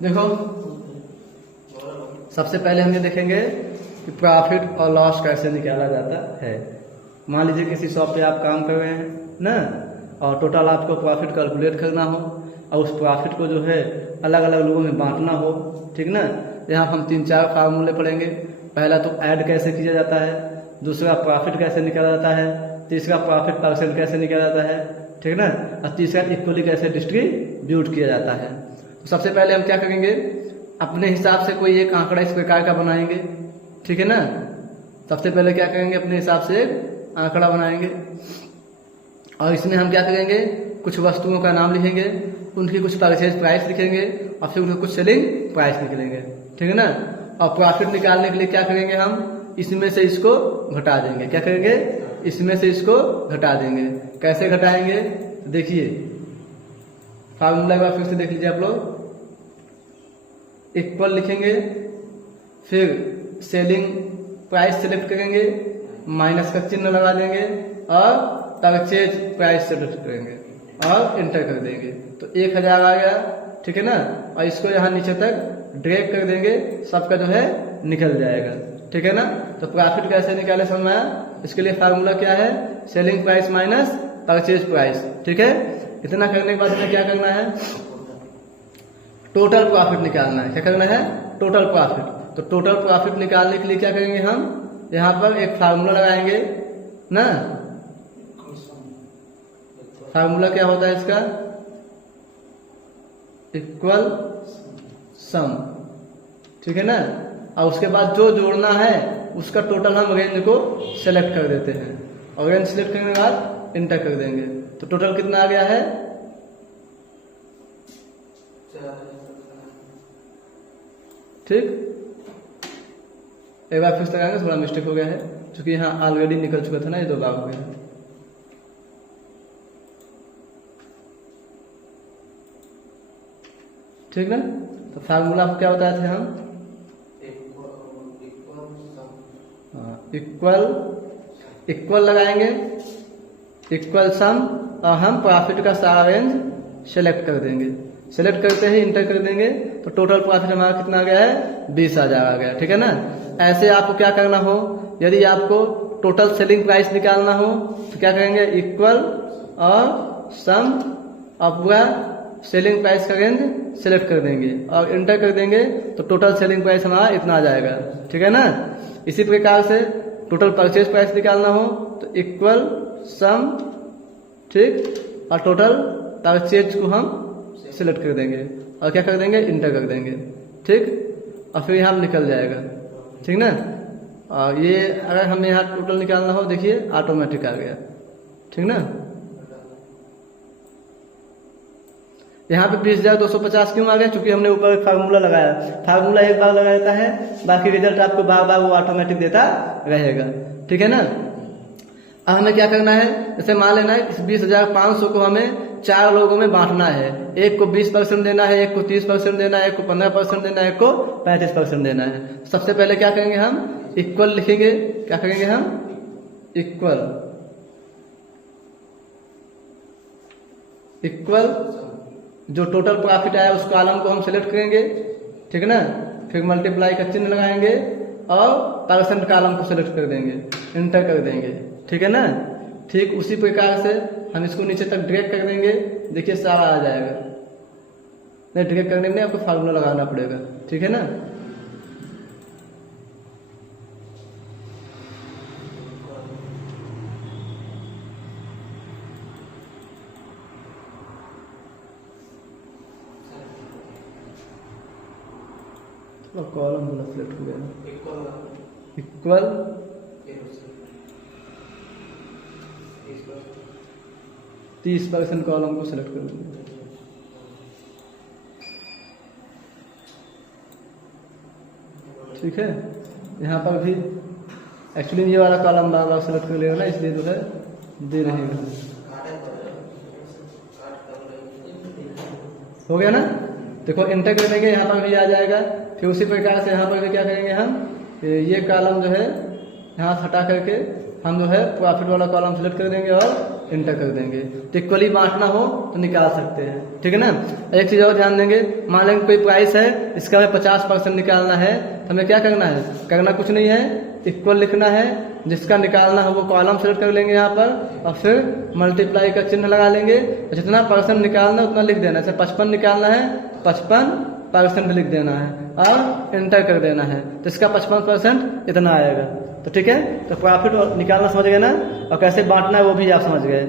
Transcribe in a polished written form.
देखो सबसे पहले हम ये देखेंगे कि प्रॉफिट और लॉस कैसे निकाला जाता है। मान लीजिए किसी शॉप पे आप काम कर रहे हैं ना, और टोटल आपको प्रॉफिट कैलकुलेट करना हो और उस प्रॉफिट को जो है अलग अलग लोगों में बांटना हो, ठीक ना। यहाँ हम 3-4 फार्मूले पढ़ेंगे। पहला तो ऐड कैसे किया जाता है, दूसरा प्रॉफिट कैसे निकाला जाता है, तीसरा प्रॉफिट परसेंट कैसे निकाला जाता है, ठीक ना, और तीसरा इक्वली कैसे डिस्ट्रीब्यूट किया जाता है। तो सबसे पहले हम क्या करेंगे, अपने हिसाब से कोई एक आंकड़ा इस प्रकार का बनाएंगे, ठीक है ना। सबसे पहले क्या करेंगे, अपने हिसाब से एक आंकड़ा बनाएंगे और इसमें हम क्या करेंगे, कुछ वस्तुओं का नाम लिखेंगे, उनकी कुछ परचेज प्राइस लिखेंगे और फिर उनके कुछ सेलिंग प्राइस निकलेंगे, ठीक है ना। और प्रॉफिट निकालने के लिए क्या करेंगे, हम इसमें से इसको घटा देंगे। क्या करेंगे, इसमें से इसको घटा देंगे। कैसे घटाएंगे, देखिए फार्मूला एक बार फिर से देख लीजिए आप लोग। इक्वल लिखेंगे, फिर सेलिंग प्राइस सेलेक्ट करेंगे, माइनस का चिन्ह लगा देंगे और परचेज प्राइस सेलेक्ट करेंगे और इंटर कर देंगे। तो 1000 आ गया, ठीक है ना। और इसको यहाँ नीचे तक ड्रैग कर देंगे, सबका जो है निकल जाएगा, ठीक है ना। तो प्रॉफिट कैसे निकाले समझ में आया। इसके लिए फार्मूला क्या है, selling price minus purchase price, ठीक है। इतना करने के बाद हमें क्या करना है, टोटल प्रॉफिट निकालना है। क्या करना है, टोटल प्रॉफिट। तो टोटल प्रॉफिट निकालने के लिए क्या करेंगे, हम यहाँ पर एक फार्मूला लगाएंगे ना। फार्मूला क्या होता है इसका, इक्वल सम, ठीक है ना। और उसके बाद जो जोड़ना है उसका टोटल हम रेंज को सेलेक्ट कर देते हैं और रेंज सेलेक्ट करने के बाद इंटर कर देंगे। तो टोटल कितना आ गया है, ठीक। एक बार फिर से लगाएंगे, थोड़ा मिस्टेक हो गया है क्योंकि यहाँ ऑलरेडी निकल चुका था ना, ये 2 बार हो गया। ठीक ना। तो फार्मूला क्या बताए थे हम, इक्वल लगाएंगे, इक्वल सम, और हम प्रॉफिट का सारा रेंज सेलेक्ट कर देंगे। सेलेक्ट करते ही इंटर कर देंगे। तो टोटल प्रॉफिट हमारा कितना आ गया है, 20,000 आ गया, ठीक है ना। ऐसे आपको क्या करना हो, यदि आपको टोटल सेलिंग प्राइस निकालना हो तो क्या करेंगे, इक्वल और सम और पूरा सेलिंग प्राइस का रेंज सेलेक्ट कर देंगे और इंटर कर देंगे। तो टोटल सेलिंग प्राइस हमारा इतना आ जाएगा, ठीक है ना। इसी प्रकार से टोटल परचेज प्राइस निकालना हो तो इक्वल सम, ठीक, और टोटल परचेज को हम सिलेक्ट कर देंगे और क्या कर देंगे, इंटर कर देंगे, ठीक। और फिर यहाँ निकल जाएगा, ठीक ना। और ये अगर हमें यहाँ टोटल निकालना हो, देखिए ऑटोमेटिक आ गया, ठीक ना। यहाँ पे 20,250 क्यों आ गया, क्योंकि हमने ऊपर एक फार्मूला लगाया। फार्मूला एक बार लगाया जाता है, बाकी रिजल्ट आपको बार बार वो ऑटोमेटिक देता रहेगा, ठीक है ना। अब हमें क्या करना है, जैसे मान लेना है इस 20,500 को हमें 4 लोगों में बांटना है। एक को 20% देना है, एक को 30% देना है, एक को 15% देना है, एक को 35% देना है। सबसे पहले क्या करेंगे, हम इक्वल लिखेंगे। क्या करेंगे, हम इक्वल जो टोटल प्रॉफिट आया उस कॉलम को हम सेलेक्ट करेंगे, ठीक है ना। फिर मल्टीप्लाई का चिन्ह लगाएंगे और परसेंट कॉलम को सेलेक्ट कर देंगे, इंटर कर देंगे, ठीक है ना। ठीक उसी प्रकार से हम इसको नीचे तक ड्रैग कर देंगे, देखिए सारा आ जाएगा। नहीं, ड्रैग करने में आपको फार्मूला लगाना पड़ेगा, ठीक है ना। कॉलम पूरा सिलेक्ट हो गया, इक्वल 30% कॉलम को सिलेक्ट कर देंगे, ठीक है। यहाँ पर भी एक्चुअली ये वाला कॉलम बार बार सिलेक्ट कर लेगा ना, इसलिए जो है दे रहेगा। हो गया ना। देखो इंटर कर देंगे, यहाँ पर भी आ जाएगा। फिर उसी प्रकार से यहाँ पर भी क्या करेंगे, हम ये कॉलम जो है यहाँ हटा करके हम जो है प्रॉफिट वाला कॉलम सेलेक्ट कर देंगे और इंटर कर देंगे। तो इक्वली बांटना हो तो निकाल सकते हैं, ठीक है ना। एक चीज और ध्यान देंगे, मान लेंगे कोई प्राइस है, इसका हमें 50% निकालना है, तो हमें क्या करना है, करना कुछ नहीं है, इक्वल लिखना है, जिसका निकालना हो वो कॉलम सेलेक्ट कर लेंगे यहाँ पर और फिर मल्टीप्लाई का चिन्ह लगा लेंगे, जितना परसेंट निकालना है उतना लिख देना है। जैसे 55 निकालना है, 55% लिख देना है और इंटर कर देना है, तो इसका 55% इतना आएगा। तो ठीक है, तो प्रॉफिट निकालना समझ गए ना, और कैसे बांटना है वो भी आप समझ गए।